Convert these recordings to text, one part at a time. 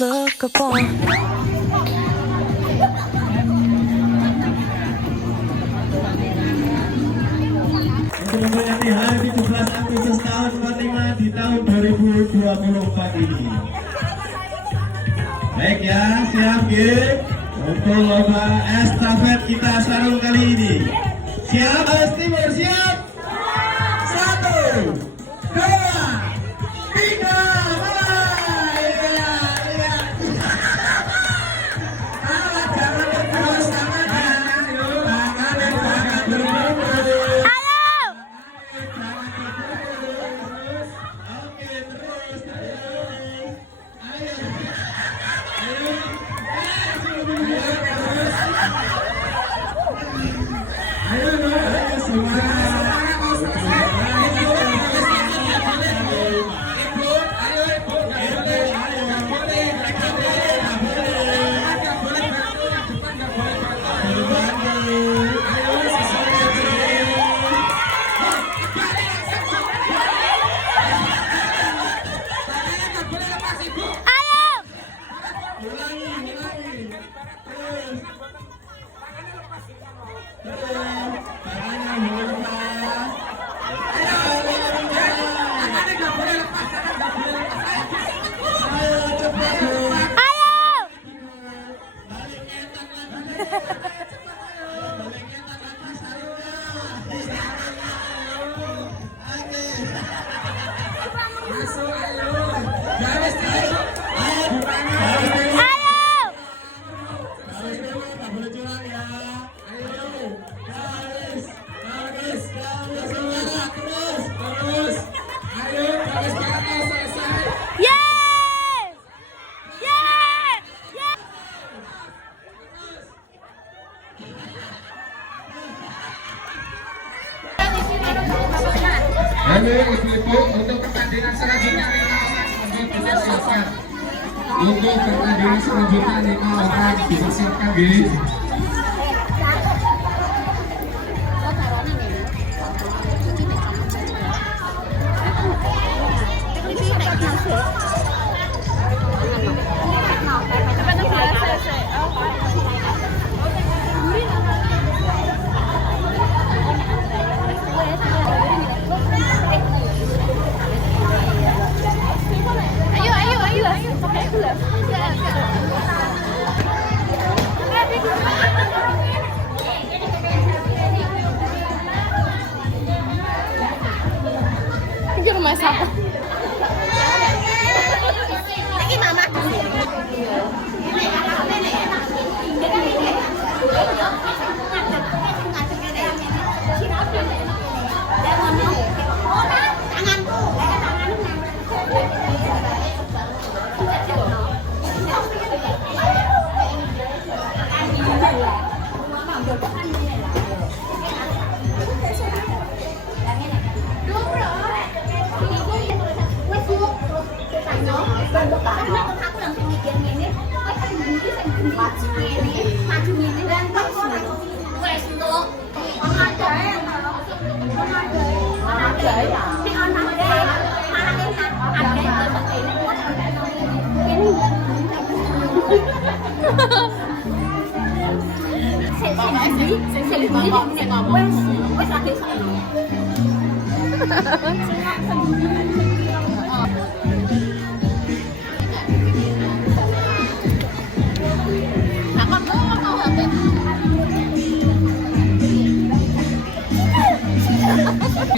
look upon. Untuk memperingati hari 17 Agustus tahun 45 di tahun 2024 ini. Baik ya, siap ya untuk lomba estafet kita sarung kali ini. Siap, Alas Timur, siap? 1, 2, 3, mulai! Alat jangan terus tangannya, tangan berburu. Halo ibu-ibu, untuk pertandingan selanjutnya dipersiapkan. Untuk pertandingan selanjutnya 5 orang dipersiapkan, guys. Ini rumah siapa? Ini mama.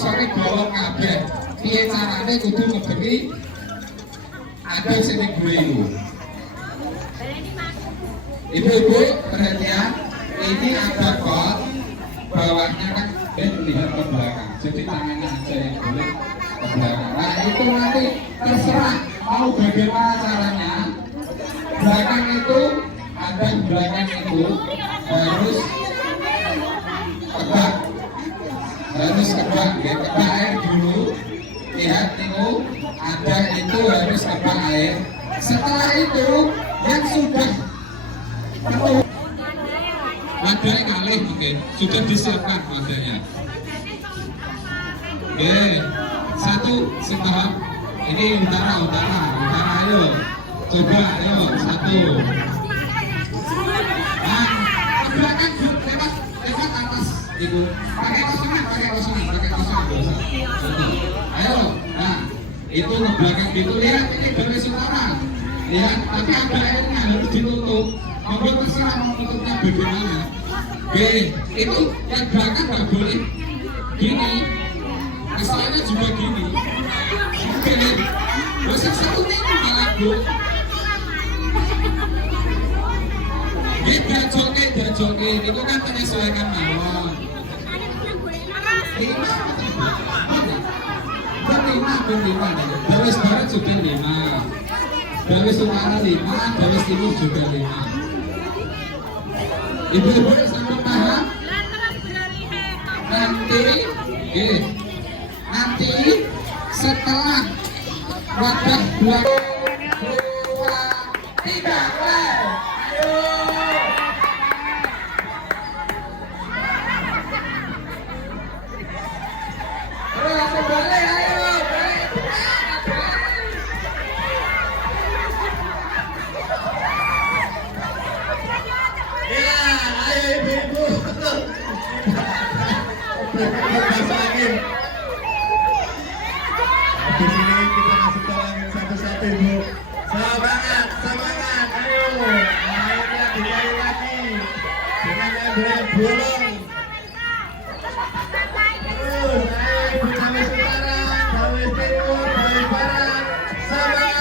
Sore bolong kabeh. Piye carane kudu ngeberi ada sing guru. Ibu-ibu perhatian, ini ada pot, bawahnya kan melihat ke belakang. Jadi tangannya aja yang boleh ke belakang. Nah itu nanti terserah mau bagaimana caranya. Belakang itu ada belakang itu harus kebak. Harus kebak, ya kebak air dulu. Lihat itu ada itu harus kebak air. Setelah itu yang sudah penuh wadahnya ngalih, oke, sudah disiapkan wadahnya. Oke, satu setahap. Ini utara, ayo. Coba, ayo, satu. Nah, ke belakang lewat atas itu. Pakai kosongan. Satu. Ayo, nah, itu ke belakang gitu. Lihat ini dari utara. Lihat, tapi ada airnya harus ditutup. Monggo terserah mau tutupnya bagaimana. Oke, itu yang belakang nggak boleh gini. Kesannya juga gini. Oke, dosis satu ini malah bu. Dan joget itu kan menyesuaikan mawon. Berlima. Dawes barat juga 5. Dawes utara 5, dawes timur juga 5. Ibu-ibu sampai paham? Nanti setelah wadah 2, 3, ayo. Terus boleh, ayo. Ya, ayo ibu-ibu. Habis ini kita kasih tolongin satu-satu ibu. Semangat, ayo. Airnya dikali lagi. Dengan yang bolong. Terus, ayo ibu Dawes Utara, Dawes Timur, Dawes Barat. Semangat.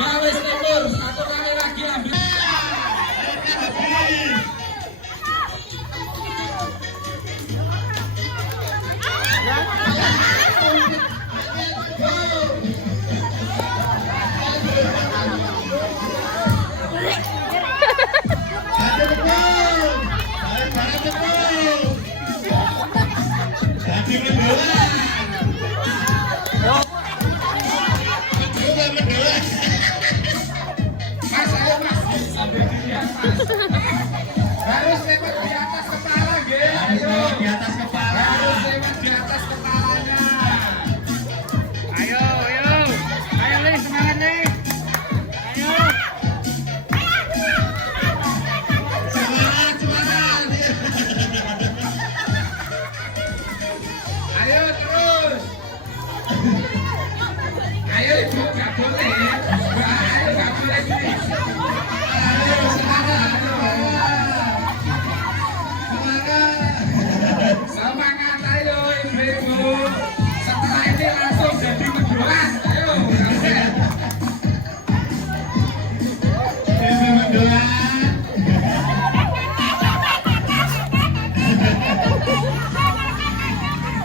Dawes Timur, satu kali lagi ambil. Harus lewat di atas kepala, Harus di atas kepala. Harus lewat di atas kepalanya. Ayo, Lis, semangat Lis. Ayo. Semangat. Ayo terus. Ayo ibu, nggak boleh. Ayo nggak boleh gini. Ayo semangat. Semangat ayo ibu-ibu. Setelah ini langsung jadi mendoan. Ayo, Ibu mendoan.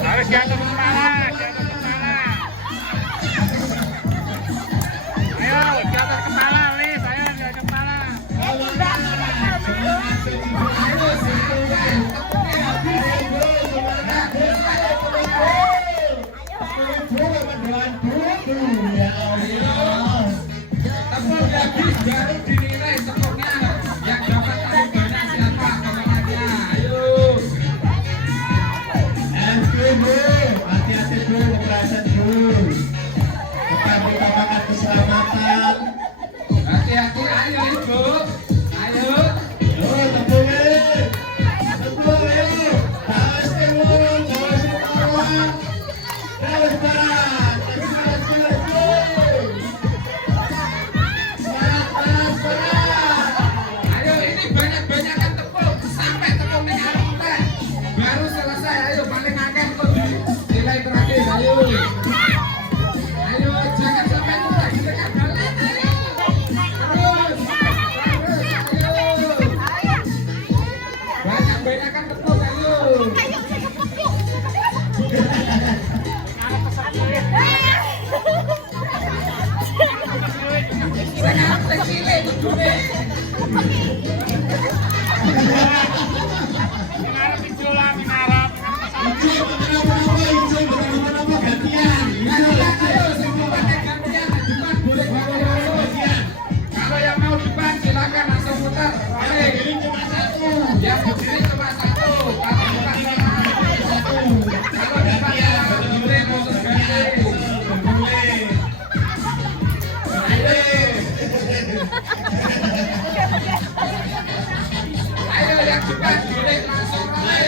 Harus jatuh kepala, jatuh kepala. Ayo, jatuh kepala, Lis. Ayo, jatuh kepala. tepung habis baru dinilai tepungnya. Ngarep hijau lah, ngarep. Hijau kenapa hijau kenapa gantian? Kalau yang mau depan silakan langsung putar. Ini cuma satu. Yang berdiri cuma satu. Kalau depan yang berdiri khusus ganti. Ayo yang depan boleh langsung mulai.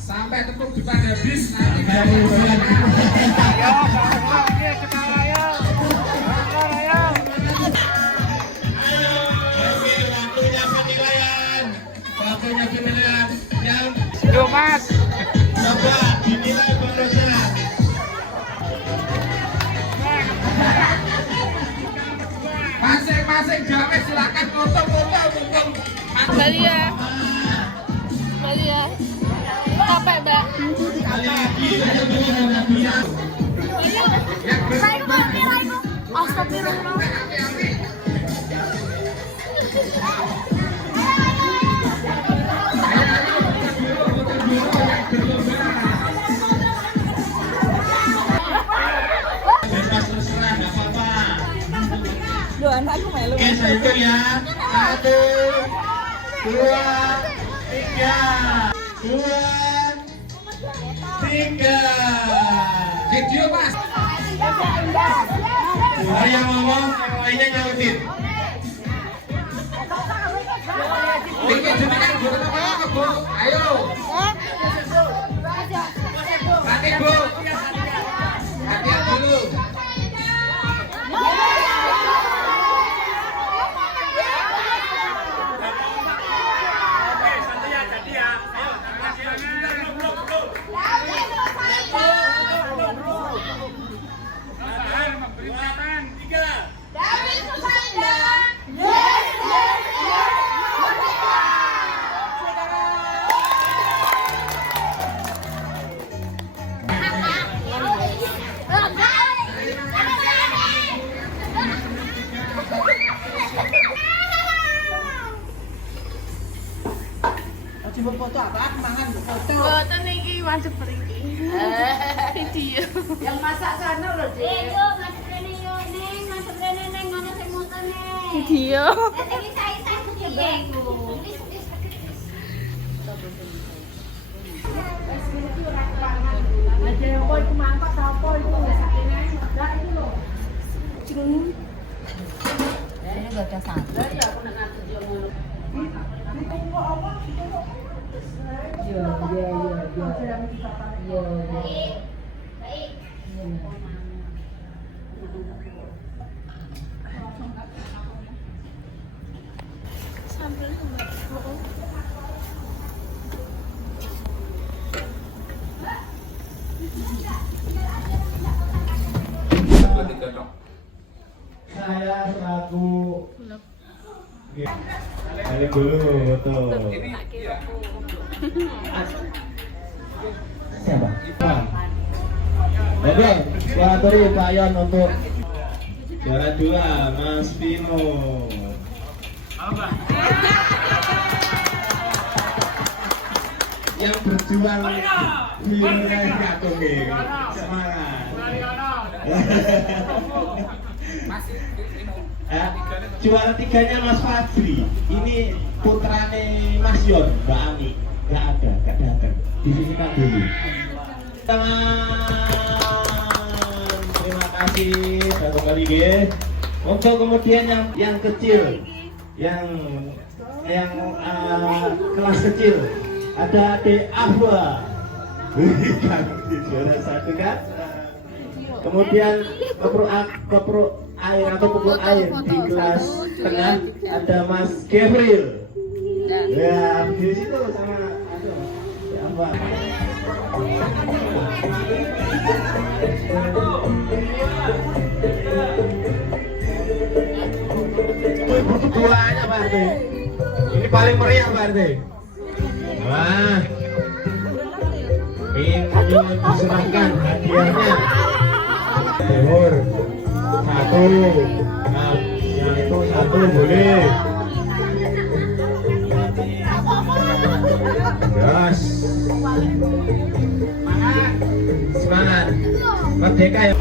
Sampai tepung depan habis nanti Ayo, bawang, dia kenal ayo. Bawang, ayo. Waktunya penilaian yang Duh, Mas. coba dinilai bonusnya. masing-masing gawe silakan foto-foto. Bali ya. Bali ya. Capek, Mbak. Astagfirullah. Bebas terserah, nggak apa-apa. Dua anakku melu. Oke, saya hitung ya. 1, 2, 3. 2, 3. Video Mas. Saya ngomong, yang lainnya nyautin. Bikin jenengan Bu. Bu. Ayo. Mati Bu. Latihan dulu. Oke, satu ya, jadi ya. Ayo, Tahan, memberi perhatian. 3. Foto niki wajib periki. Video. Yang masak sana loh, Dek. Yo, masuk rene yo, Neng, masuk rene Neng, ngono sing motor, Neng. Video. Iki saya piye? Ada yang kok iku mangkok apa iku sakene enggak itu lho. Ini enggak ada sate. Ya aku nak ngaduk yo ngono. Yo. Sambil Mbak. Saya selaku balik dulu, betul. Siapa? Oke, suaturi Pak Yon untuk juara 2, Mas Vino. Yang berjuang di wilayah Agung, semangat. Juara 3-nya Mas Fadri. Ini putrane Mas Yon, Mbak Ami. Nggak ada, nggak datang. Disisikan dulu. Terima kasih satu kali ya. Untuk kemudian yang kecil, yang kelas kecil, ada Adik Afwa. Kan juara 1 kan. Kemudian Kopro air atau pupuk air. Di kelas tengah ada Mas Gabriel. Ya, di situ sama siapa? Dua aja Pak RT. Ini paling meriah Pak RT. Wah, ini diserahkan hadiahnya. Timur satu, nah, yang itu satu boleh. Yes. Semangat, merdeka ya.